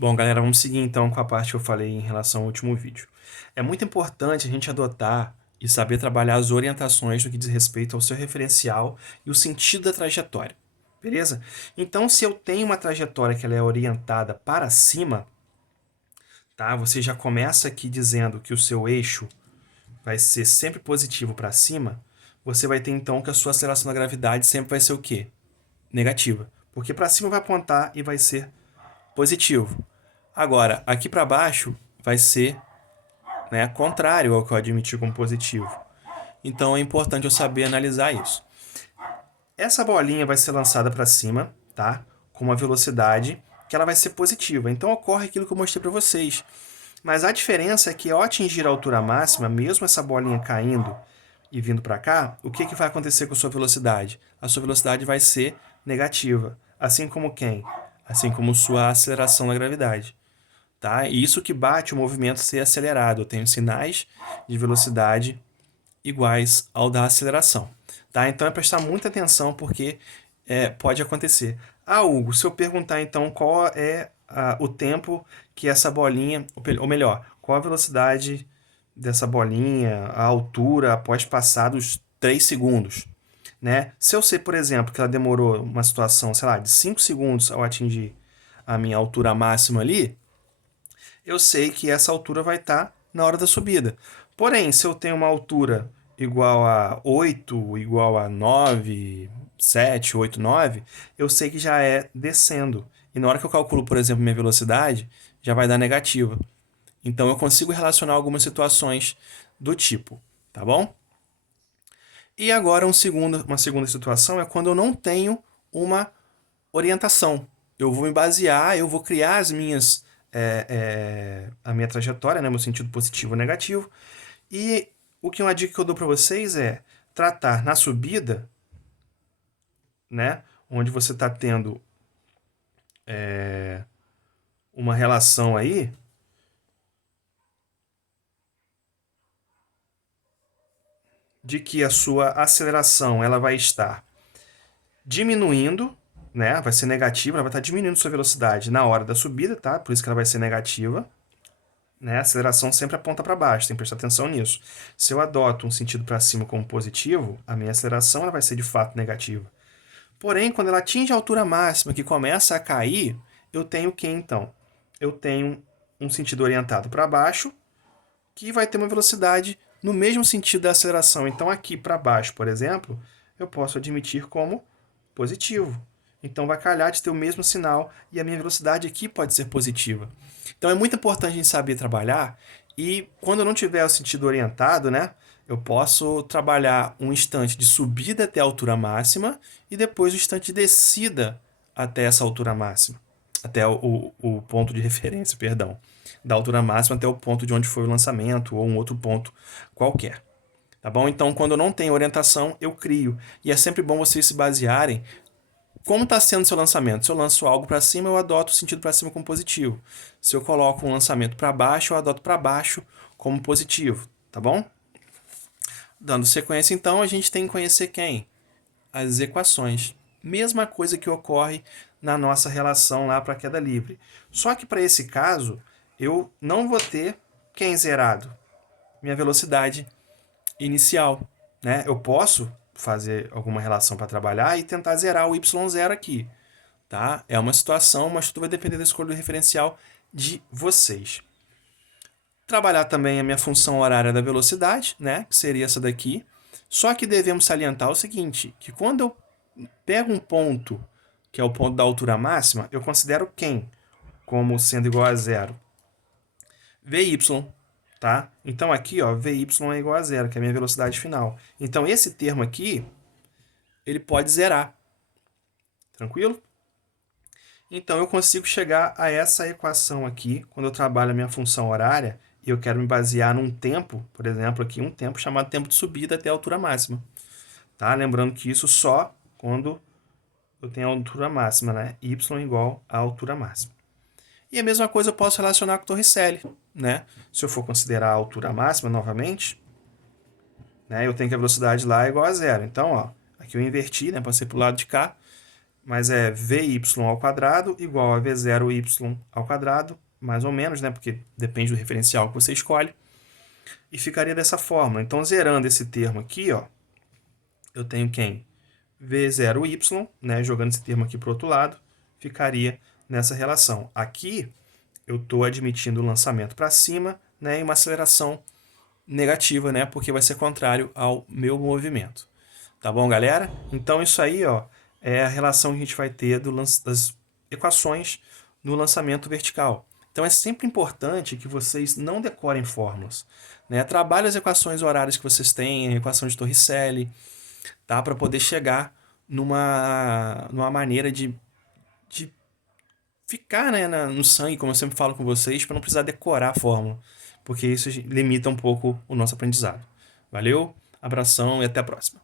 Bom, galera, vamos seguir então com a parte que eu falei em relação ao último vídeo. É muito importante a gente adotar e saber trabalhar as orientações no que diz respeito ao seu referencial e o sentido da trajetória, beleza? Então, se eu tenho uma trajetória que ela é orientada para cima, tá? Você já começa aqui dizendo que o seu eixo vai ser sempre positivo para cima, você vai ter então que a sua aceleração da gravidade sempre vai ser o quê? Negativa. Porque para cima vai apontar e vai ser positivo. Agora, aqui para baixo vai ser, né, contrário ao que eu admiti como positivo. Então é importante eu saber analisar isso. Essa bolinha vai ser lançada para cima, tá? Com uma velocidade que ela vai ser positiva. Então ocorre aquilo que eu mostrei para vocês. Mas a diferença é que ao atingir a altura máxima, mesmo essa bolinha caindo e vindo para cá, o que vai acontecer com a sua velocidade? A sua velocidade vai ser negativa. Assim como quem? Assim como sua aceleração da gravidade. Tá? E isso que bate o movimento ser acelerado. Eu tenho sinais de velocidade iguais ao da aceleração. Tá? Então é prestar muita atenção porque pode acontecer. Ah, Hugo, se eu perguntar então qual é o tempo que essa bolinha, ou melhor, qual a velocidade dessa bolinha, a altura após passados 3 segundos, né? Se eu sei, por exemplo, que ela demorou uma situação, sei lá, de 5 segundos ao atingir a minha altura máxima ali, eu sei que essa altura vai estar na hora da subida. Porém, se eu tenho uma altura igual a 8, igual a 9, 7, 8, 9, eu sei que já é descendo. E na hora que eu calculo, por exemplo, minha velocidade, já vai dar negativa. Então eu consigo relacionar algumas situações do tipo, tá bom? E agora uma segunda situação é quando eu não tenho uma orientação. Eu vou me basear, eu vou criar a minha trajetória, né, meu sentido positivo ou negativo. E uma dica que eu dou para vocês é tratar na subida, né, onde você está tendo uma relação aí, de que a sua aceleração ela vai estar diminuindo, né, vai ser negativa, ela vai estar diminuindo sua velocidade na hora da subida, tá? Por isso que ela vai ser negativa. Né? A aceleração sempre aponta para baixo, tem que prestar atenção nisso. Se eu adoto um sentido para cima como positivo, a minha aceleração ela vai ser de fato negativa. Porém, quando ela atinge a altura máxima, que começa a cair, eu tenho o que então? Eu tenho um sentido orientado para baixo, que vai ter uma velocidade no mesmo sentido da aceleração. Então, aqui para baixo, por exemplo, eu posso admitir como positivo. Então, vai calhar de ter o mesmo sinal e a minha velocidade aqui pode ser positiva. Então, é muito importante a gente saber trabalhar e quando eu não tiver o sentido orientado, né, eu posso trabalhar um instante de subida até a altura máxima e depois o instante de descida até essa altura máxima, até o ponto de referência, perdão, da altura máxima até o ponto de onde foi o lançamento ou um outro ponto qualquer. Tá bom? Então, quando eu não tenho orientação, eu crio. E é sempre bom vocês se basearem como está sendo o seu lançamento. Se eu lanço algo para cima, eu adoto o sentido para cima como positivo. Se eu coloco um lançamento para baixo, eu adoto para baixo como positivo. Tá bom? Dando sequência, então, a gente tem que conhecer quem? As equações. Mesma coisa que ocorre na nossa relação lá para a queda livre. Só que para esse caso, eu não vou ter quem zerado? Minha velocidade inicial. Né? Eu posso fazer alguma relação para trabalhar e tentar zerar o y0 aqui. Tá? É uma situação, mas tudo vai depender da escolha do referencial de vocês. Trabalhar também a minha função horária da velocidade, né? Que seria essa daqui. Só que devemos salientar o seguinte, que quando eu pego um ponto, que é o ponto da altura máxima, eu considero quem como sendo igual a zero? Vy, tá? Então aqui, ó, Vy é igual a zero, que é a minha velocidade final. Então esse termo aqui, ele pode zerar. Tranquilo? Então eu consigo chegar a essa equação aqui, quando eu trabalho a minha função horária, e eu quero me basear num tempo, por exemplo, aqui um tempo chamado tempo de subida até a altura máxima. Tá? Lembrando que isso só quando eu tenho a altura máxima, né? Y igual à altura máxima. E a mesma coisa eu posso relacionar com Torricelli, né? Se eu for considerar a altura máxima novamente, né, eu tenho que a velocidade lá é igual a zero. Então, ó, aqui eu inverti, né, passei para o lado de cá, mas é vy ao quadrado igual a v0y ao quadrado, mais ou menos, né? Porque depende do referencial que você escolhe. E ficaria dessa forma. Então, zerando esse termo aqui, ó, eu tenho quem? V0y, né? Jogando esse termo aqui para o outro lado, ficaria nessa relação. Aqui, eu estou admitindo o lançamento para cima, né? E uma aceleração negativa, né? Porque vai ser contrário ao meu movimento. Tá bom, galera? Então, isso aí, ó, é a relação que a gente vai ter das equações no lançamento vertical. Então, é sempre importante que vocês não decorem fórmulas, né? Trabalhem as equações horárias que vocês têm, a equação de Torricelli, tá? Para poder chegar numa maneira de ficar, né, no sangue, como eu sempre falo com vocês, para não precisar decorar a fórmula, porque isso limita um pouco o nosso aprendizado. Valeu, abração e até a próxima.